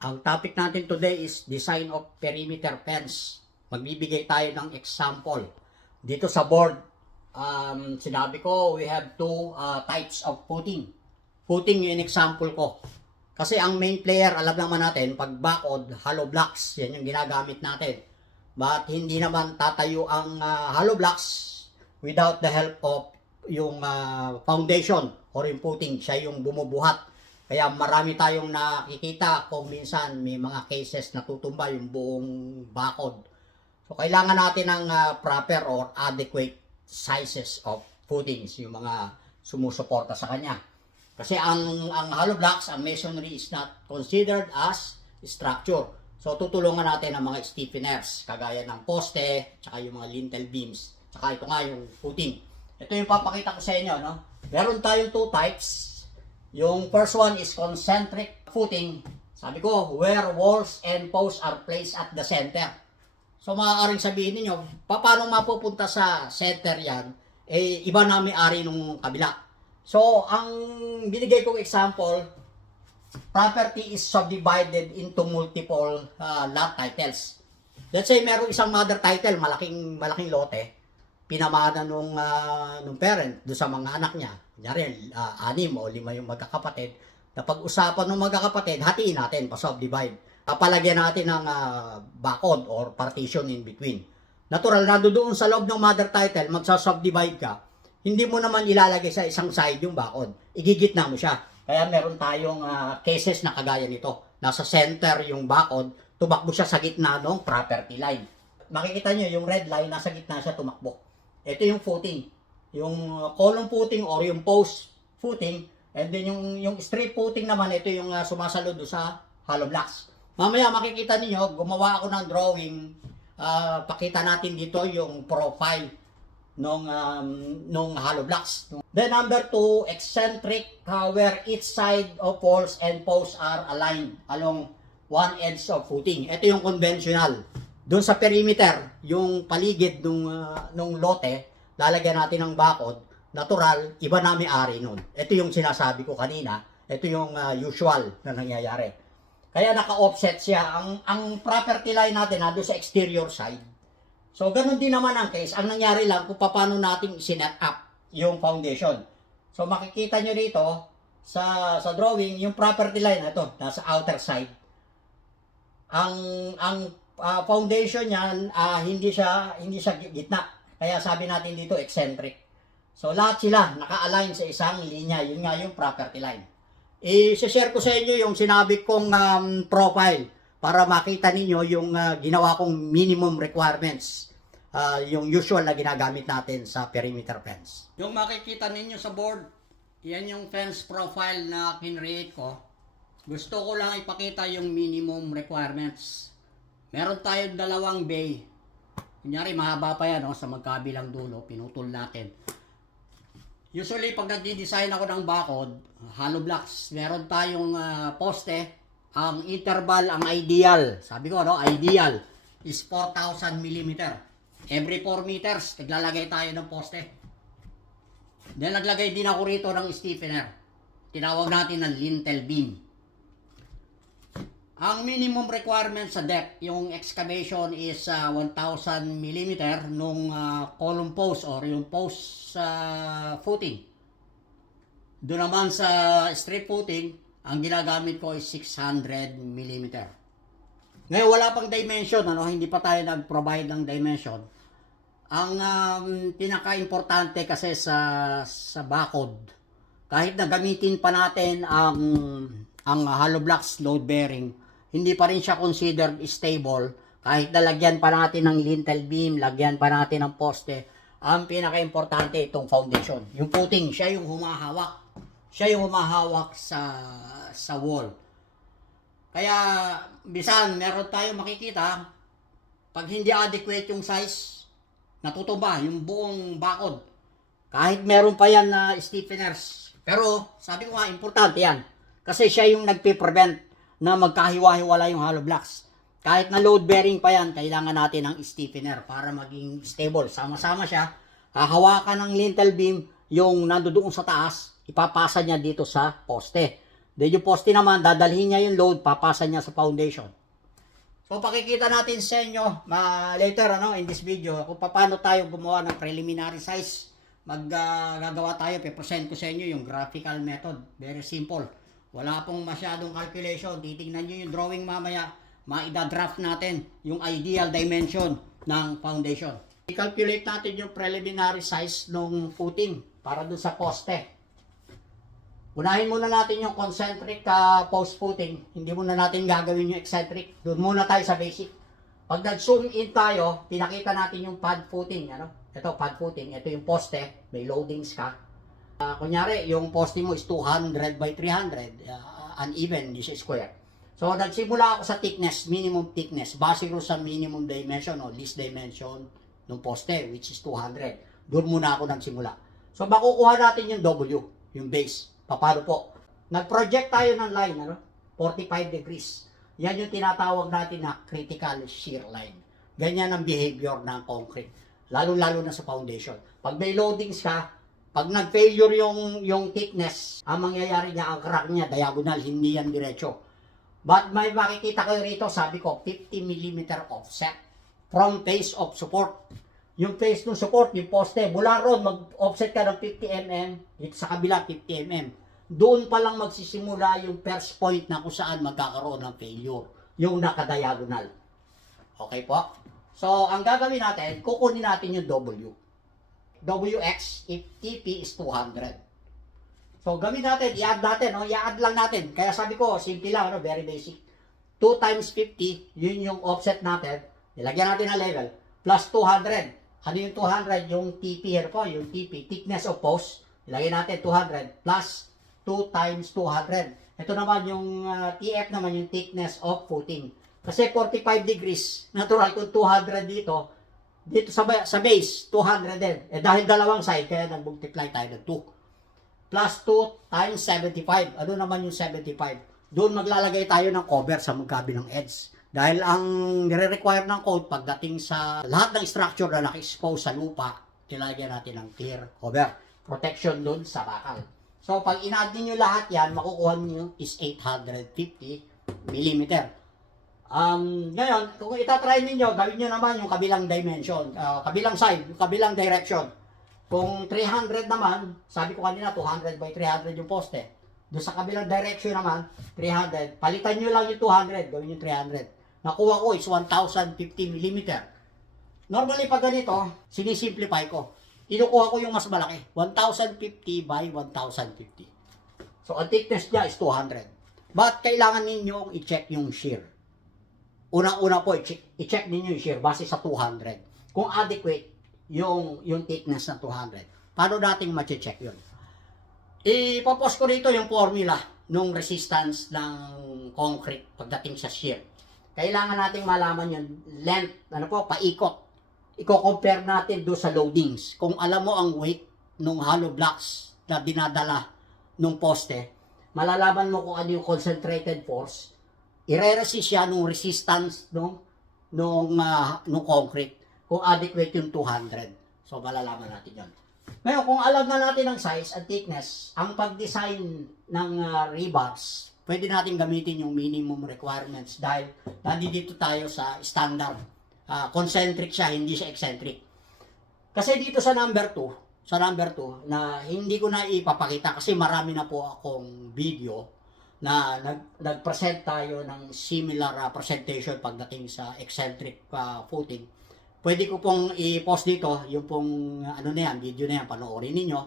Ang topic natin today is design of perimeter fence. Magbibigay tayo ng example. Dito sa board, sinabi ko we have two types of footing. Footing yung example ko. Kasi ang main player, alam naman natin, pag backod, hollow blocks, yan yung ginagamit natin. But hindi naman tatayo ang hollow blocks without the help of yung foundation or yung footing. Siya yung bumubuhat. Kaya marami tayong nakikita kung minsan may mga cases na tutumba yung buong bakod. So kailangan natin ng proper or adequate sizes of footings, yung mga sumusuporta sa kanya. Kasi ang hollow blocks, ang masonry is not considered as structure. So tutulungan natin ang mga stiffeners, kagaya ng poste, tsaka yung mga lintel beams, tsaka ito nga yung footing. Ito yung papakita ko sa inyo, no? Meron tayong two types. Yung first one is concentric footing. Sabi ko, where walls and posts are placed at the center. So maaaring sabihin niyo, paano mapupunta sa center yan? Eh, iba na may-ari nung kabila. So, ang binigay kong example, property is subdivided into multiple lot titles. Let's say meron isang mother title, malaking lote, pinamana nung parent do sa mga anak niya. Kunyari, 6 o 5 yung magkakapatid. Na pag-usapan ng magkakapatid, hatiin natin, pa-subdivide. Papalagyan natin ng bakod or partition in between. Natural na doon sa loob ng mother title, magsa-subdivide ka, hindi mo naman ilalagay sa isang side yung bakod. Igigitna mo siya. Kaya meron tayong cases na kagaya nito. Nasa center yung bakod, tumakbo siya sa gitna ng property line. Makikita nyo yung red line, nasa gitna siya tumakbo. Ito yung footing. Yung column footing or yung post footing. And then yung strip footing naman, ito yung sumasalod sa hollow blocks. Mamaya makikita niyo gumawa ako ng drawing. Pakita natin dito yung profile nung hollow blocks. Then number 2, eccentric, where each side of walls and posts are aligned along one edge of footing. Ito yung conventional. Doon sa perimeter, yung paligid nung lote, lalagyan natin ng bakod, natural, iba na may-ari nun. Ito yung sinasabi ko kanina, ito yung usual na nangyayari. Kaya naka-offset siya. Ang property line natin doon sa exterior side. So, ganun din naman ang case. Ang nangyari lang kung paano natin sinet up yung foundation. So, makikita nyo dito sa drawing, yung property line, ito, nasa outer side. Ang foundation niyan, hindi siya gitna. Kaya sabi natin dito, eccentric. So, lahat sila naka-align sa isang linya. Yun nga yung property line. I-share ko sa inyo yung sinabi kong profile para makita ninyo yung ginawa kong minimum requirements. Yung usual na ginagamit natin sa perimeter fence. Yung makikita ninyo sa board, yan yung fence profile na kinreate ko. Gusto ko lang ipakita yung minimum requirements. Meron tayong 2 bay. Kunyari, mahaba pa yan, sa magkabilang dulo, pinutol natin. Usually, pag nagdi-design ako ng bakod, hollow blocks, meron tayong poste. Ang interval, ang ideal, sabi ko, ideal is 4,000 mm. Every 4 meters, naglalagay tayo ng poste. Then, naglagay din ako rito ng stiffener. Tinawag natin ng lintel beam. Ang minimum requirement sa depth, yung excavation is 1,000 mm nung column post or yung post footing. Doon naman sa strip footing, ang ginagamit ko is 600 mm. Ngayon wala pang dimension, hindi pa tayo nag-provide ng dimension. Ang pinaka-importante kasi sa bakod, kahit na gamitin pa natin ang hollow blocks load bearing, hindi pa rin siya considered stable. Kahit nalagyan pa natin ng lintel beam, lagyan pa natin ng poste, ang pinaka-importante itong foundation. Yung footing, siya yung humahawak. Siya yung humahawak sa wall. Kaya, bisan, meron tayong makikita, pag hindi adequate yung size, natutumba yung buong bakod. Kahit meron pa yan na stiffeners. Pero, sabi ko nga, importante yan. Kasi siya yung nagpe-prevent na magkahiwa-hiwala yung hollow blocks. Kahit na load bearing pa yan, kailangan natin ng stiffener para maging stable. Sama-sama siya. Hahawakan ng lintel beam, yung nandoon sa taas, ipapasa niya dito sa poste. Then yung poste naman, dadalhin niya yung load, papasa niya sa foundation. So pakikita natin sa inyo later in this video kung paano tayo gumawa ng preliminary size. Gagawa tayo, pe-present ko sa inyo yung graphical method. Very simple. Wala pong masyadong calculation. Titingnan nyo yung drawing mamaya. Maida-draft natin yung ideal dimension ng foundation. I-calculate natin yung preliminary size ng footing para dun sa poste. Unahin muna natin yung concentric post footing. Hindi muna natin gagawin yung eccentric. Doon muna tayo sa basic. Pag nag-zoom in tayo, pinakita natin yung pad footing. Ito, pad footing. Ito yung poste. May loadings ka. Kunyari, yung poste mo is 200 by 300. Uneven, this is square. So, nagsimula ako sa thickness, minimum thickness. Base ko sa minimum dimension o least dimension ng poste, which is 200. Doon muna ako nagsimula. So, makukuha natin yung W, yung base. Paano po? Nag-project tayo ng line, 45 degrees. Yan yung tinatawag natin na critical shear line. Ganyan ang behavior ng concrete. Lalo-lalo na sa foundation. Pag may loadings ka, pag nag-failure yung thickness, ang mangyayari niya, ang crack niya, diagonal, hindi yan diretso. But may makikita kayo rito, sabi ko, 50 mm offset from face of support. Yung face ng support, yung poste, mula ron, mag-offset ka ng 50 mm, dito sa kabila, 50 mm. Doon pa lang magsisimula yung first point na kung saan magkakaroon ng failure. Yung nakadiagonal. Okay po? So, ang gagawin natin, kukunin natin yung W. WX, if TP is 200. So, gawin natin, i-add natin, i-add lang natin. Kaya sabi ko, simple lang, very basic. 2 times 50, yun yung offset natin. Nilagyan natin ng level. Plus 200. Ano yung 200? Yung TP here po, yung TP, thickness of post. Ilagay natin 200 plus 2 times 200. Ito naman yung TF naman, yung thickness of footing. Kasi 45 degrees, natural kung 200 dito sa base, 200 din. Dahil dalawang side, kaya nag-multiply tayo ng 2. Plus 2 times 75. Ano naman yung 75? Doon maglalagay tayo ng cover sa magkabilang edge. Dahil ang nire-require ng code pagdating sa lahat ng structure na naka-expose sa lupa, ilagyan natin ng clear cover. Protection doon sa bakal. So, pag in-add niyo lahat yan, makukuha niyo is 850 mm. Ngayon, kung itatry niyo, gawin niyo naman yung kabilang dimension, kabilang side, yung kabilang direction. Kung 300 naman, sabi ko kanina, 200 by 300 yung poste. Doon sa kabilang direction naman, 300. Palitan nyo lang yung 200, gawin yung 300. Nakuha ko is 1050 mm. Normally, pag ganito, sinisimplify ko. Kinukuha ko yung mas malaki, 1050 by 1050. So, ang thickness niya is 200. But, kailangan ninyong i-check yung shear. Unang-una po, i-check ninyo yung shear base sa 200. Kung adequate yung thickness ng 200. Paano natin ma-check yun? Ipopost ko rito yung formula ng resistance ng concrete pagdating sa shear. Kailangan nating malaman yung length, paikot. Iko-compare natin do sa loadings. Kung alam mo ang weight ng hollow blocks na dinadala ng poste, malalaman mo kung ano yung concentrated force. Ire-resist siya nung resistance nung concrete. Kung adequate yung 200. So, malalaman natin yun. Ngayon, kung alam na natin ang size at thickness, ang pag-design ng rebars, pwede natin gamitin yung minimum requirements dahil nandito tayo sa standard. Concentric siya, hindi siya eccentric. Kasi dito sa number 2, na hindi ko na ipapakita kasi marami na po akong video na nag-present tayo ng similar presentation pagdating sa eccentric footing. Pwede ko pong i-post dito, yung pong video na yan, panoorin ninyo.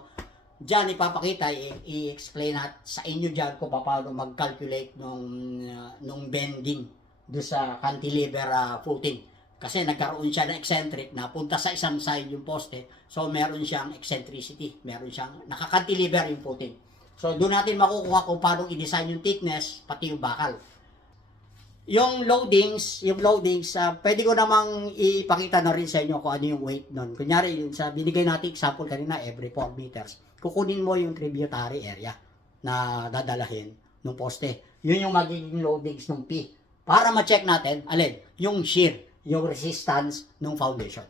Diyan ipapakita, i-explain sa inyo diyan kung paano mag-calculate nung bending do sa cantilever footing. Kasi nagkaroon siya ng eccentric na punta sa isang side yung poste. So, meron siyang eccentricity. Meron siyang nakakantilever yung footing. So, doon natin makukuha kung paano i-design yung thickness, pati yung bakal. Yung loadings, pwede ko namang ipakita na rin sa inyo kung ano yung weight nun. Kunyari, yung sa binigay natin example kanina, every 4 meters. Kukunin mo yung tributary area na dadalahin ng poste. Yun yung magiging loadings ng P. Para ma-check natin, yung shear, yung resistance ng foundation.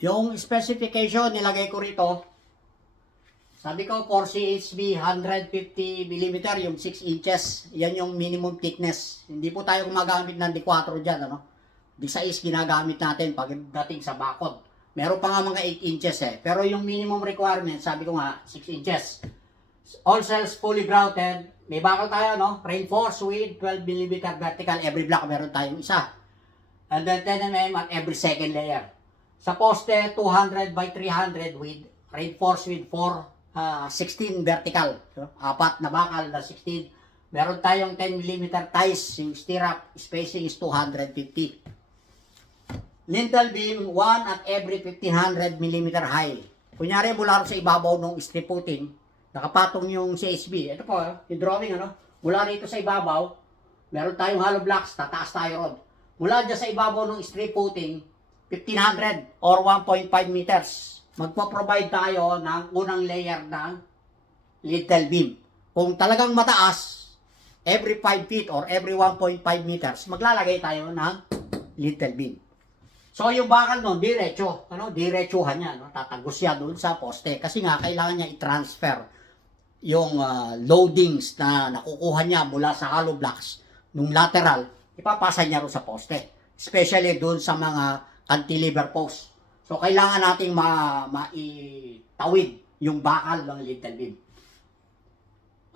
Yung specification, nilagay ko rito Sabi ko, for CHB, 150 mm, yung 6 inches. Yan yung minimum thickness. Hindi po tayo gumagamit ng D4 dyan, ano? D6 ginagamit natin pagdating sa bakod. Meron pa nga mga 8 inches eh. Pero yung minimum requirement, sabi ko nga, 6 inches. All cells fully grouted. May bakal tayo, no? Reinforced with 12 mm vertical. Every block meron tayong isa. And then 10 mm at every second layer. Sa poste, 200 by 300 with reinforced with 16 vertical. So, 4 na bakal na 16. Meron tayong 10 mm ties. Yung stirrup spacing is 250. Lintel beam, 1 at every 1500 mm high. Kunyari, mula sa ibabaw ng strip footing, nakapatong yung CHB. Ito po, yung drawing, ano? Mula rito sa ibabaw, meron tayong hollow blocks, tataas tayo ron. Mula dyan sa ibabaw ng strip footing, 1500 or 1.5 meters. Magpo-provide tayo ng unang layer ng lintel beam. Kung talagang mataas, every 5 feet or every 1.5 meters, maglalagay tayo ng lintel beam. So yung bakal nun, diretso, diretsuhan niya, tatagos siya doon sa poste. Kasi nga, kailangan niya i-transfer yung loadings na nakukuha niya mula sa hollow blocks, nung lateral, ipapasa niya rin sa poste. Especially doon sa mga cantilever post. So, kailangan nating maitawid yung bakal ng lintel beam.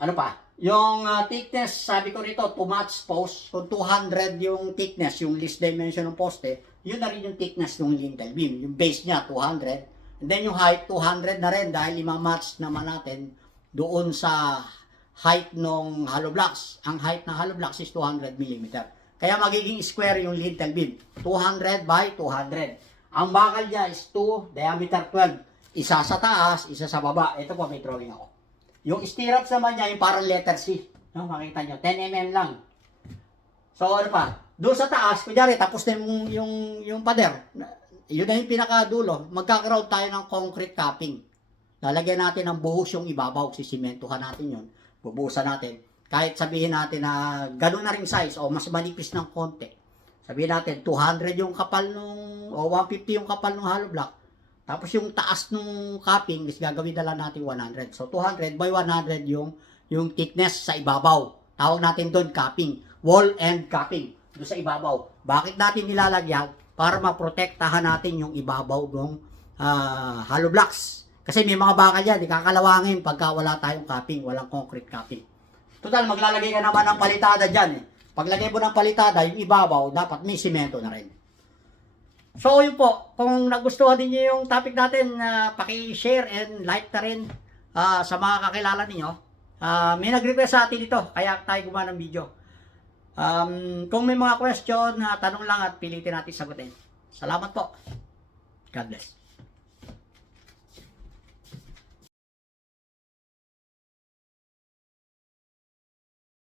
Ano pa? Yung thickness, sabi ko rito, to match post. Kung 200 yung thickness, yung least dimension ng poste, yun na rin yung thickness ng lintel beam. Yung base niya, 200. And then yung height, 200 na rin dahil ima-match naman natin doon sa height ng hollow blocks. Ang height ng hollow blocks is 200 mm. Kaya magiging square yung lintel beam. 200 by 200. Ang bakal niya is 2, diameter 12. Isa sa taas, isa sa baba. Ito po, may drawing ako. Yung stirrups naman niya, yung parang letter C. No, makita nyo, 10 mm lang. So, ano pa? Doon sa taas, kunyari, tapos na yung pader. Yun na yung pinakadulo. Magkakaroon tayo ng concrete capping. Lalagyan natin ng buhos yung ibabaw. Sisimentuhan natin yun. Bubuhusan natin. Kahit sabihin natin na gano'n na rin size o mas manipis ng konti. Sabihin natin, 200 yung kapal nung, o 150 yung kapal ng hollow block. Tapos yung taas nung capping, is gagawin na lang natin 100. So, 200 by 100 yung thickness sa ibabaw. Tawag natin doon capping. Wall end capping. Doon sa ibabaw. Bakit natin nilalagyan? Para maprotektahan natin yung ibabaw ng hollow blocks. Kasi may mga bakal yan, di kakalawangin pagka wala tayong capping, walang concrete capping. Total, maglalagay ka naman ng palitada dyan eh. Paglagay mo ng palitada, yung ibabaw, dapat may simento na rin. So, yun po. Kung nagustuhan niyo yung topic natin, paki-share and like na rin sa mga kakilala niyo. May nag-request sa atin ito, kaya tayo gumawa ng video. Kung may mga question, tanong lang at pilitin natin sagutin. Salamat po. God bless.